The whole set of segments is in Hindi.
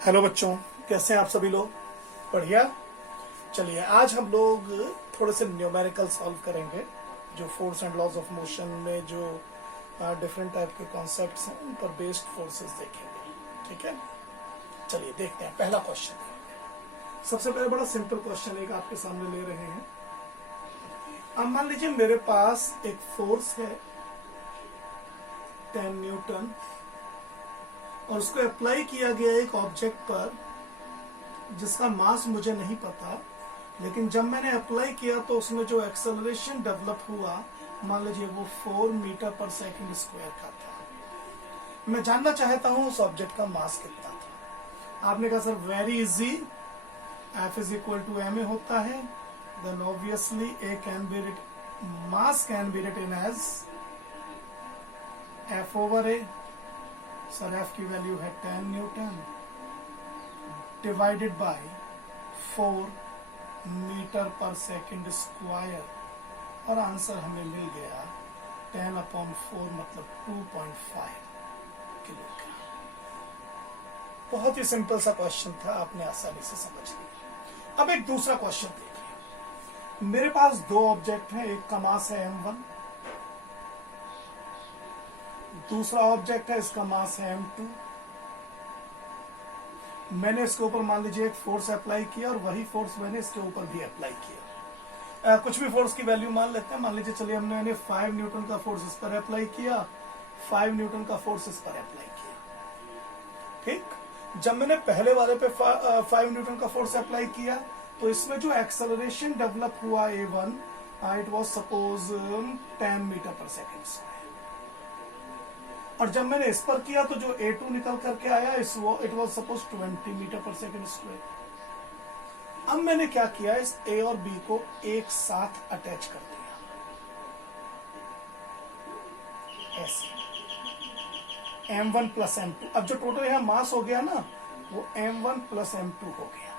हेलो बच्चों, कैसे हैं आप सभी लोग? बढ़िया। चलिए आज हम लोग थोड़े से न्यूमेरिकल सॉल्व करेंगे जो force and laws of motion में जो डिफरेंट टाइप के कॉन्सेप्ट्स हैं उन पर बेस्ड फोर्सेस देखेंगे। ठीक है, चलिए देखते हैं। पहला क्वेश्चन, सबसे पहले बड़ा सिंपल क्वेश्चन एक आपके सामने ले रहे हैं। अब मान लीजिए मेरे पास एक फोर्स है 10 न्यूटन और उसको अप्लाई किया गया एक ऑब्जेक्ट पर जिसका मास मुझे नहीं पता, लेकिन जब मैंने अप्लाई किया तो उसमें जो एक्सेलरेशन डेवलप हुआ मान लीजिए वो 4 मीटर पर सेकंड स्क्वायर का था। मैं जानना चाहता हूं उस ऑब्जेक्ट का मास कितना था। आपने कहा sir very easy, F is equal to ma होता है, then obviously mass can be written as F over A। Sir F की वैल्यू है 10 न्यूटन डिवाइडेड बाय 4 मीटर पर सेकंड स्क्वायर, और आंसर हमें मिल गया 10/4 मतलब 2.5 किलोग्राम। बहुत ही सिंपल सा क्वेश्चन था, आपने आसानी से समझ लिया। अब एक दूसरा क्वेश्चन देखिए। मेरे पास दो ऑब्जेक्ट हैं, एक का मास है m1, दूसरा ऑब्जेक्ट है इसका मास है m2। मैंने इसके ऊपर मान लीजिए एक फोर्स अप्लाई किया और वही फोर्स मैंने इसके ऊपर भी अप्लाई किया। कुछ भी फोर्स की वैल्यू मान लेते हैं। मान लीजिए चलिए हमने 5 न्यूटन का फोर्स इस पर अप्लाई किया, 5 न्यूटन का फोर्स इस पर अप्लाई किया। ठीक, जब मैंने पहले वाले पे 5 न्यूटन का फोर्स अप्लाई किया तो इसमें जो एक्सेलरेशन डेवलप हुआ A1, it was suppose 10 meter पर सेकेंड स्क्वायर, और जब मैंने इस पर किया तो जो A2 निकल करके आया इट वाज सपोज 20 मीटर पर सेकेंड स्क्वायर। अब मैंने क्या किया, इस A और B को एक साथ अटैच कर दिया ऐसे, m1 प्लस m2। अब जो टोटल यहां मास हो गया ना वो m1 प्लस m2 हो गया,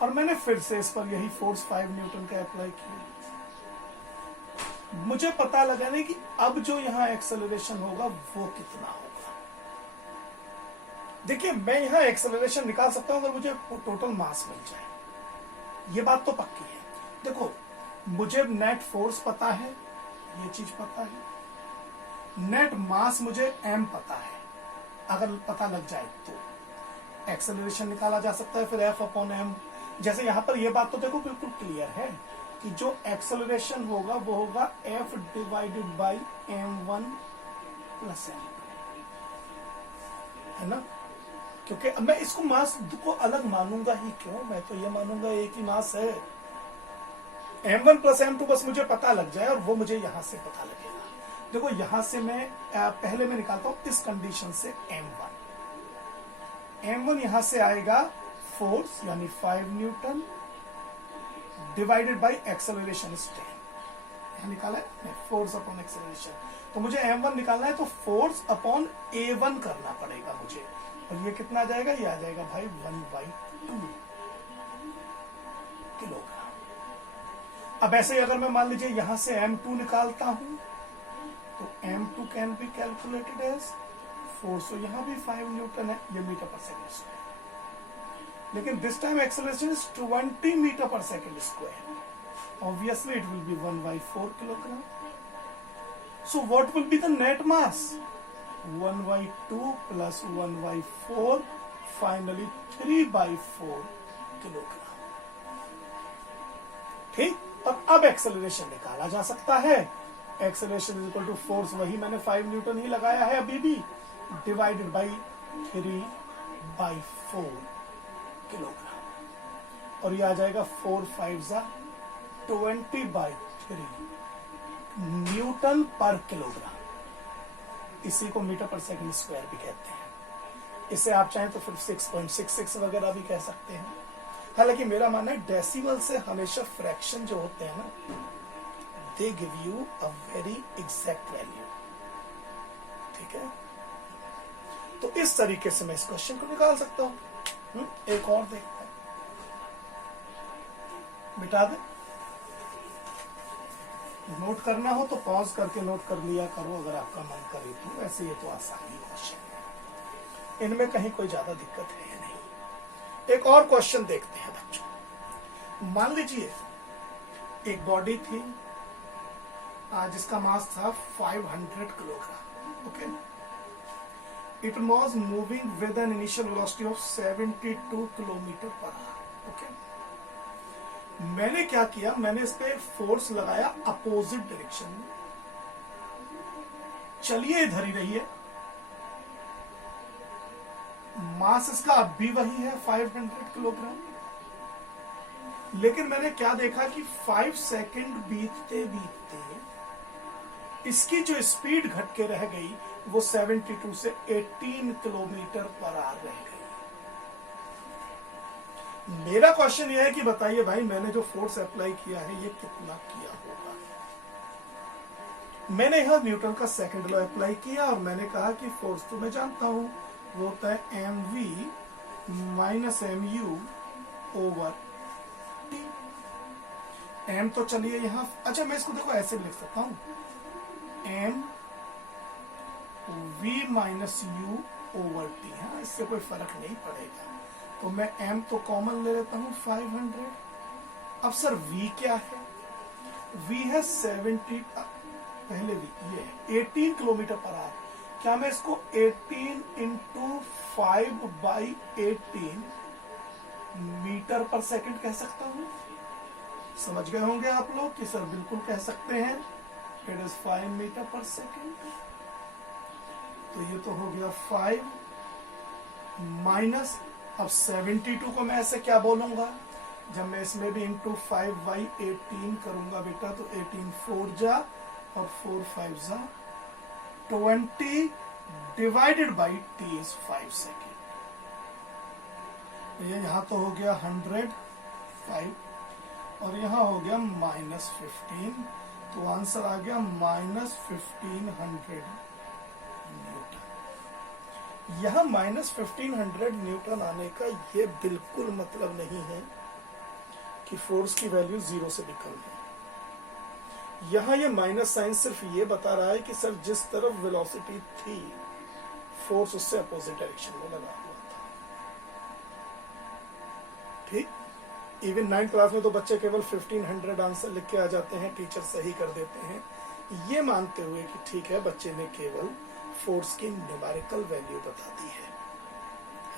और मैंने फिर से इस पर यही फोर्स 5 न्यूटन का अप्लाई किया। मुझे पता लगाने कि अब जो यहां एक्सेलरेशन होगा वो कितना होगा। देखिए मैं यहां एक्सेलरेशन निकाल सकता हूं अगर मुझे टोटल मास मिल जाए, ये बात तो पक्की है। देखो मुझे नेट फोर्स पता है, ये चीज पता है, नेट मास मुझे m पता है। अगर पता लग जाए तो एक्सेलरेशन निकाला जा सकता है, फिर F/m। जैसे यहां पर ये बात तो देखो बिल्कुल क्लियर है कि जो एक्सेलरेशन होगा वो होगा F divided by m1 plus m2, है ना। क्योंकि अब मैं इसको मास को अलग मानूंगा ही क्यों, मैं तो ये मानूंगा एक ही मास है। m1 प्लस m2 बस मुझे पता लग जाए और वो मुझे यहां से पता लगेगा। देखो यहां से मैं पहले मैं निकालता हूं इस कंडीशन से m1 यहां से आएगा फोर्स यानी 5 Newton divided by acceleration is 10, यहां निकाला है फोर्स अपॉन एक्सेलरेशन। तो मुझे m1 निकालना है तो फोर्स अपॉन A1 करना पड़ेगा मुझे, और ये कितना आ जाएगा, ये आ जाएगा भाई 1/2 किलोग्राम। अब ऐसे ही अगर मैं मान लीजिए यहां से m2 निकालता हूं तो m2 can be calculated as force, तो यहां भी 5 न्यूटन है, ये मीटर पर सेकेंड स्क्वायर, लेकिन this time acceleration is 20 metre पर second square, obviously it will be 1/4 kilogram. So what will be the net mass? 1/2 plus 1/4, finally 3/4 kilogram. ठीक, और अब एक्सेलरेशन निकाला जा सकता है। Acceleration is equal to force, वही मैंने 5 न्यूटन ही लगाया है अभी भी, डिवाइडेड बाई 3/4 किलोग्राम, और ये आ जाएगा 4 5 20/3 न्यूटन पर किलोग्राम। इसी को मीटर पर सेकंड स्क्वायर भी कहते हैं। इसे आप चाहें तो फिर 6.66 वगैरह भी कह सकते हैं। हालांकि मेरा मानना है डेसिमल से हमेशा फ्रैक्शन जो होते हैं ना, they give you a very exact value. ठीक है, तो इस तरीके से मैं इस क्वेश्चन को निकाल सकता हूं। एक और देखते हैं, मिटा दे। नोट करना हो तो पॉज करके नोट कर लिया करो अगर आपका मन करे तो, वैसे ये तो आसान ही क्वेश्चन है, इनमें कहीं कोई ज्यादा दिक्कत है नहीं। एक और क्वेश्चन देखते हैं बच्चों। मान लीजिए एक बॉडी थी जिसका मास था 500 kilogram. Okay, it was moving with an initial velocity of 72 kilometre per hour. Okay, मैंने क्या किया, मैंने इस पे फोर्स लगाया अपोजिट डायरेक्शन में। चलिए इधर ही रहिए, मास इसका अब भी वही है 500 किलोग्राम, लेकिन मैंने क्या देखा कि 5 सेकंड बीतते बीतते इसकी जो स्पीड घट के रह गई वो 72 से 18 किलोमीटर पर आवर रह गई। मेरा क्वेश्चन यह है कि बताइए भाई, मैंने जो फोर्स अप्लाई किया है ये कितना किया होगा। मैंने यहां न्यूटन का सेकंड लॉ अप्लाई किया और मैंने कहा कि फोर्स तो मैं जानता हूं, वो होता है mv minus mu over t। m तो चलिए यहां, अच्छा मैं इसको देखो ऐसे भी लिख सकता हूं, m v minus u over t। हाँ, इससे कोई फर्क नहीं पड़ेगा, तो मैं m तो कॉमन ले लेता हूं 500। अब सर v क्या है, v है 70, पहले v ये है 18 किलोमीटर पर आवर। क्या मैं इसको 18 इंटू 5/18 मीटर पर सेकंड कह सकता हूं? समझ गए होंगे आप लोग कि सर बिल्कुल कह सकते हैं, इट इज 5 मीटर पर सेकंड। तो ये तो हो गया 5 माइनस, अब 72 को मैं ऐसे क्या बोलूंगा, जब मैं इसमें भी इंटू 5/18 करूंगा बेटा, तो 18 4 जा और 4 5 जा 20 divided by t is 5 second. ये यहां तो हो गया 100 5 और यहां हो गया -15, तो आंसर आ गया -1500 न्यूटन। यहां -1500 न्यूटन आने का ये बिल्कुल मतलब नहीं है कि फोर्स की वैल्यू 0 से भी कम है। यहां ये माइनस साइन सिर्फ ये बता रहा है कि सर जिस तरफ वेलोसिटी थी फोर्स उससे अपोजिट डायरेक्शन में लगा हुआ था। ठीक, इवन 9th क्लास में तो बच्चे केवल 1500 आंसर लिख के आ जाते हैं, टीचर सही कर देते हैं, ये मानते हुए कि ठीक है बच्चे ने केवल फोर्स की न्यूमेरिकल वैल्यू बता दी है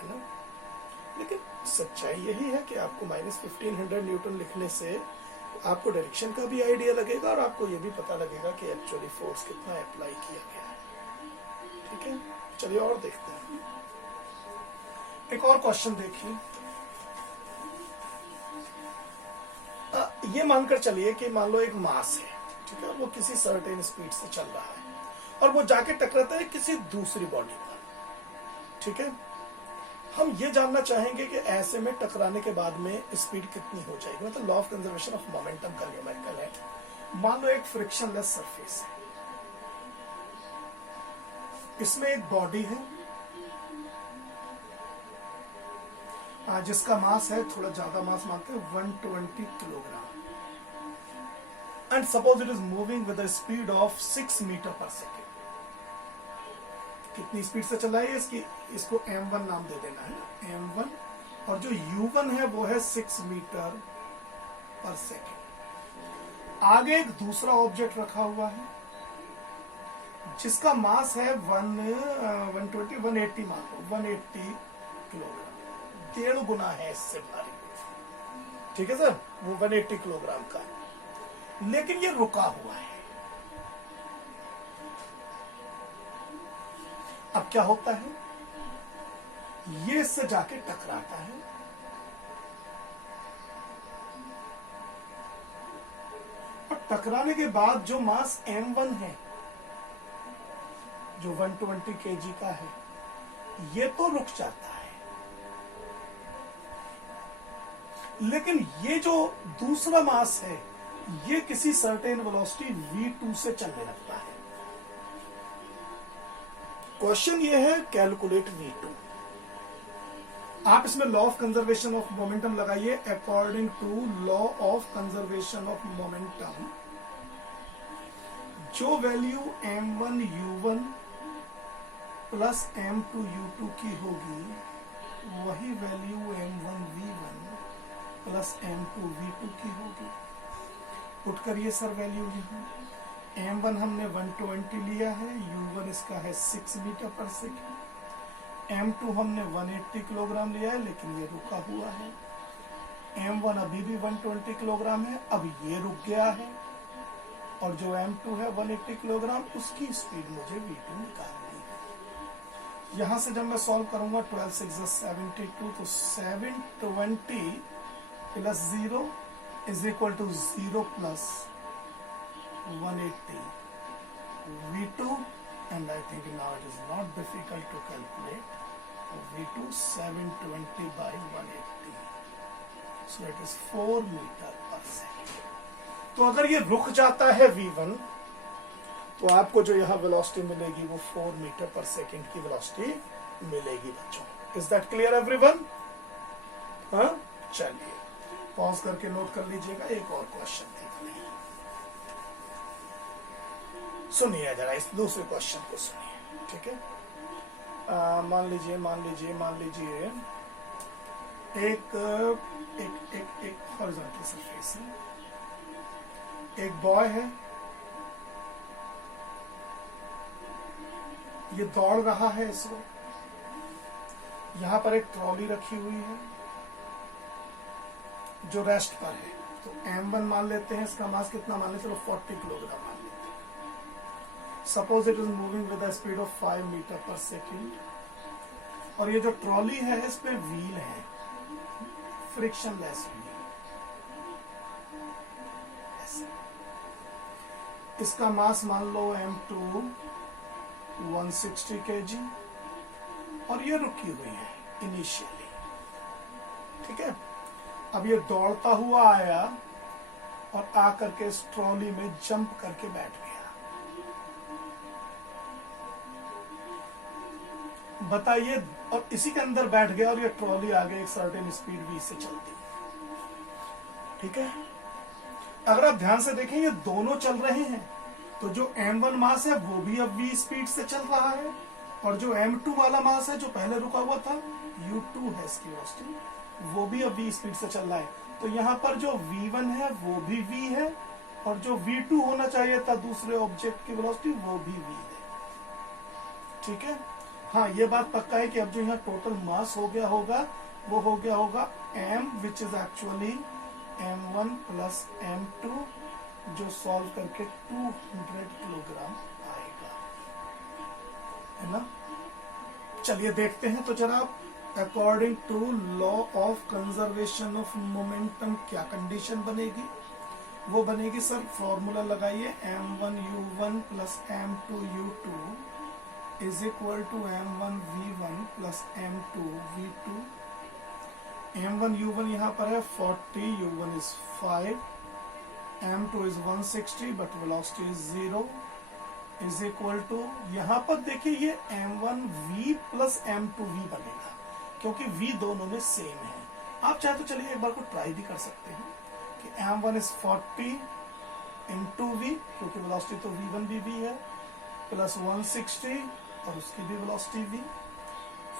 ना। लेकिन सच्चाई यही है कि आपको -1500 न्यूटन लिखने से आपको डायरेक्शन का भी आइडिया लगेगा और आपको ये भी पता लगेगा कि एक्चुअली फोर्स कितना अप्लाई किया गया है। ठीक है, चलिए और देखते हैं। एक और क्वेश्चन देखिए। ये मानकर चलिए कि मान लो एक मास है, ठीक है, वो किसी सर्टेन स्पीड से चल रहा है और वो जाके टकराता है किसी दूसरी बॉडी पर। ठीक है, हम ये जानना चाहेंगे कि ऐसे में टकराने के बाद में स्पीड कितनी हो जाएगी, मतलब law of conservation of momentum का न्यूमेरिकल है। मान लो एक फ्रिक्शनलेस सरफेस है, इसमें एक बॉडी है जिसका मास है, थोड़ा ज्यादा मास मानते हैं 120 kilogram, and suppose it is moving with a speed of 6 meter पर सेकेंड। कितनी स्पीड से चल रहा है इसकी, इसको m1 नाम दे देना है, m1, और जो u1 है वो है 6 मीटर पर सेकेंड। आगे एक दूसरा ऑब्जेक्ट रखा हुआ है जिसका मास है 180 मान लो 180 किलोग्राम, 1.5 गुना है इससे भारी। ठीक है सर, वो 180 किलोग्राम का है, लेकिन ये रुका हुआ है। अब क्या होता है, ये इससे जाके टकराता है और टकराने के बाद जो मास m1 है, जो 120 kg का है, ये तो रुक जाता है, लेकिन ये जो दूसरा मास है ये किसी सर्टेन वेलोसिटी v2 से चलने लगता है। क्वेश्चन ये है, कैलकुलेट v2। आप इसमें law of conservation of momentum लगाइए। According to law of conservation of momentum, जो value m1 u1 plus m2 u2 की होगी, वही value m1 plus m2 v2 की होगी। पुट करिए सर वैल्यू यहाँ। m1 हमने 120 लिया है, u1 इसका है 6 मीटर पर सेकेंड। m2 हमने 180 किलोग्राम लिया है, लेकिन ये रुका हुआ है। m1 अभी भी 120 किलोग्राम है, अब ये रुक गया है। और जो m2 है 180 किलोग्राम, उसकी स्पीड मुझे v2 निकालनी है। यहां से जब मैं सॉल्व करूंगा 12 6 72, तो 720 plus 0 is equal to 0 plus 180 v2, and I think now it is not difficult to calculate v2 720 by 180, so it is 4 meter पर सेकेंड। तो अगर ये रुक जाता है v1, तो आपको जो यहाँ वेलोसिटी मिलेगी वो 4 मीटर पर सेकेंड की वेलोसिटी मिलेगी बच्चों। Is that clear everyone? हाँ, चलिए पॉज करके नोट कर लीजिएगा, एक और क्वेश्चन देख लें। सुनिए जरा इस दूसरे क्वेश्चन को सुनिए, ठीक है। मान लीजिए एक हॉरिजॉन्टल सरफेस है, एक बॉय है, ये दौड़ रहा है इस वक्त। यहां पर एक ट्रॉली रखी हुई है जो रेस्ट पर है। तो m1 मान लेते हैं, इसका मास कितना मान लेते हैं? चलो 40 किलोग्राम मान लेते हैं। Suppose it is moving with the speed of 5 meter पर सेकेंड, और ये जो ट्रॉली है इस पे व्हील है, फ्रिक्शनलेस व्हील। इसका मास मान लो m2 160 kg, और ये रुकी हुई है इनिशियली, ठीक है। अब ये दौड़ता हुआ आया और आकर के इस ट्रॉली में जंप करके बैठ गया। बताइए, और इसी के अंदर बैठ गया और ये ट्रॉली आगे एक सर्टेन स्पीड v से चलती है, ठीक है। अगर आप ध्यान से देखें ये दोनों चल रहे हैं, तो जो m1 मास है वो भी अब v स्पीड से चल रहा है, और जो m2 वाला मास है जो पहले रुका हुआ था, u2 है इसकी वेलोसिटी, वो भी अब v स्पीड से चल रहा है। तो यहाँ पर जो v1 है वो भी v है, और जो v2 होना चाहिए था दूसरे ऑब्जेक्ट की वेलोसिटी, वो भी v है, ठीक है। हाँ, ये बात पक्का है कि अब जो यहाँ टोटल मास हो गया होगा वो हो गया होगा m, which is actually m1 plus m2, जो सॉल्व करके 200 किलोग्राम आएगा, है ना। चलिए देखते हैं तो जरा, according to law of conservation of momentum क्या कंडीशन बनेगी? वो बनेगी सर, फॉर्मूला लगाइए, m1u1 plus m2u2 is equal to m1v1 plus m2v2। m1u1 यहाँ पर है 40, u1 is 5, m2 is 160, but velocity is 0, is equal to, यहाँ पर देखिए ये m1v प्लस m2v बनेगा, क्योंकि v दोनों में सेम है। आप चाहे तो चलिए एक बार को ट्राई भी कर सकते हैं कि m1 is 40 into v, क्योंकि वेलोसिटी तो v1 भी v है, प्लस 160 और उसकी भी velocity v।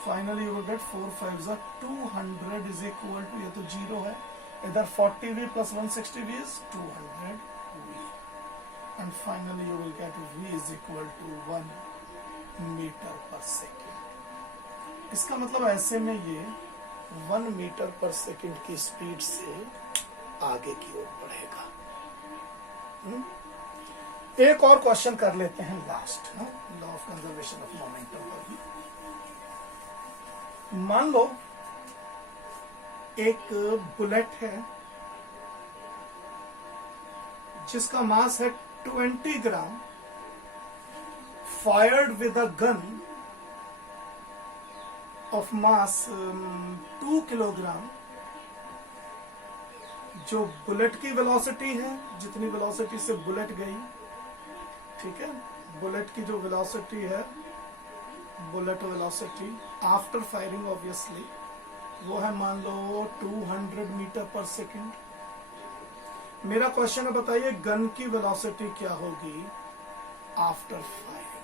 Finally you will get 4 5 200 is equal to, ये तो 0 है, इधर 40v plus 160v is 200v, and finally you will get v is equal to 1 meter पर सेकेंड। इसका मतलब ऐसे में ये 1 मीटर पर सेकेंड की स्पीड से आगे की ओर बढ़ेगा। एक और क्वेश्चन कर लेते हैं last, law of conservation of momentum पर भी। मान लो एक बुलेट है जिसका मास है 20 gram, fired with a gun of mass 2 kilogram. जो बुलेट की वेलोसिटी है, जितनी वेलोसिटी से बुलेट गई, ठीक है, बुलेट की जो वेलोसिटी है, bullet velocity after firing obviously, वो है मान लो 200 मीटर पर सेकेंड। मेरा क्वेश्चन है, बताइए गन की वेलोसिटी क्या होगी आफ्टर फायरिंग।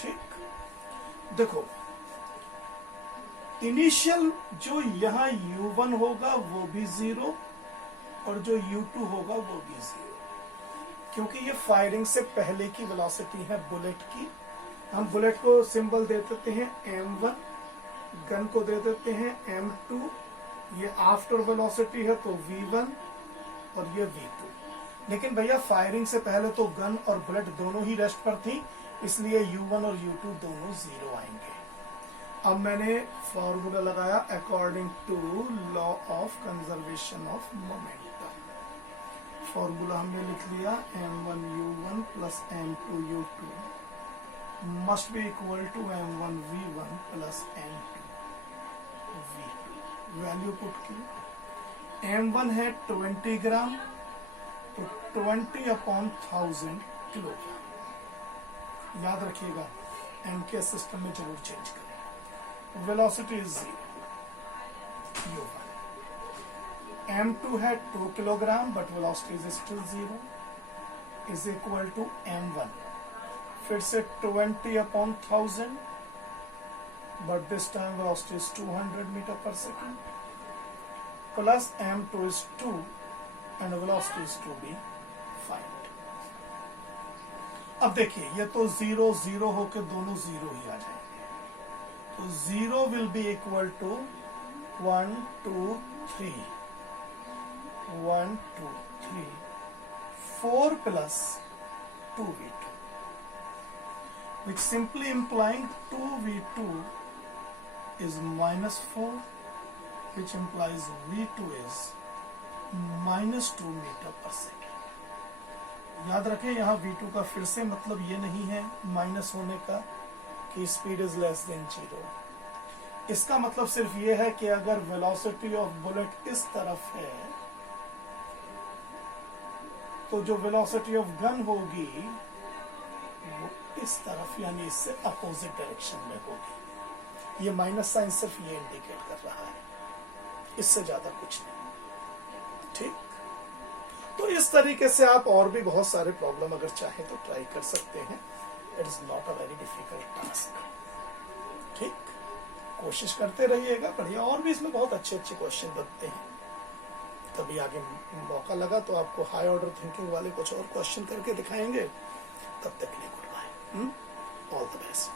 ठीक, देखो इनिशियल जो यहाँ u1 होगा वो भी 0 और जो u2 होगा वो भी 0, क्योंकि ये फायरिंग से पहले की वेलोसिटी है बुलेट की। हम बुलेट को सिंबल दे देते हैं m1, गन को दे देते हैं m2, ये आफ्टर वेलोसिटी है तो v1 और ये v2। लेकिन भैया फायरिंग से पहले तो गन और बुलेट दोनों ही रेस्ट पर थी, इसलिए u1 और u2 दोनों 0 आएंगे। अब मैंने फॉर्मूला लगाया according to law of conservation of momentum. Formula हमने लिख लिया m1u1 plus m2u2 must be equal to m1v1 plus m2v2। Value put की, m1 है 20 ग्राम तो 20/1000 किलोग्राम। याद रखिएगा m के सिस्टम में जरूर चेंज करें। Velocity is 0, u1। m2 है 2 kilogram but velocity is still 0 is equal to m1, फिर से 20/1000 but this time velocity is 200 metre पर second plus m2 is 2 and velocity is to be find. अब देखिए ये तो 0 0 होके दोनों 0 ही आ जाएंगे, तो 0 will be equal to 1 2 3 1 2 3 4 plus 2v2, which simply implying 2v2 is -4, which implies v2 is -2 metre पर सेकेंड। याद रखें यहाँ v2 का फिर से मतलब ये नहीं है माइनस होने का कि स्पीड इज लेस देन 0। इसका मतलब सिर्फ ये है कि अगर वेलोसिटी ऑफ बुलेट इस तरफ है तो जो वेलोसिटी ऑफ गन होगी वो इस तरफ यानी इससे अपोजिट डायरेक्शन में होगी। ये माइनस साइन सिर्फ ये इंडिकेट कर रहा है, इससे ज्यादा कुछ नहीं। ठीक, तो इस तरीके से आप और भी बहुत सारे प्रॉब्लम अगर चाहें तो ट्राई कर सकते हैं। It is not a very difficult task. ठीक, कोशिश करते रहिएगा, बढ़िया। और भी इसमें बहुत अच्छे अच्छे क्वेश्चन बनते हैं। कभी आगे मौका लगा तो आपको हाई ऑर्डर थिंकिंग वाले कुछ और क्वेश्चन करके दिखाएंगे। तब तक के लिए goodbye, all the best.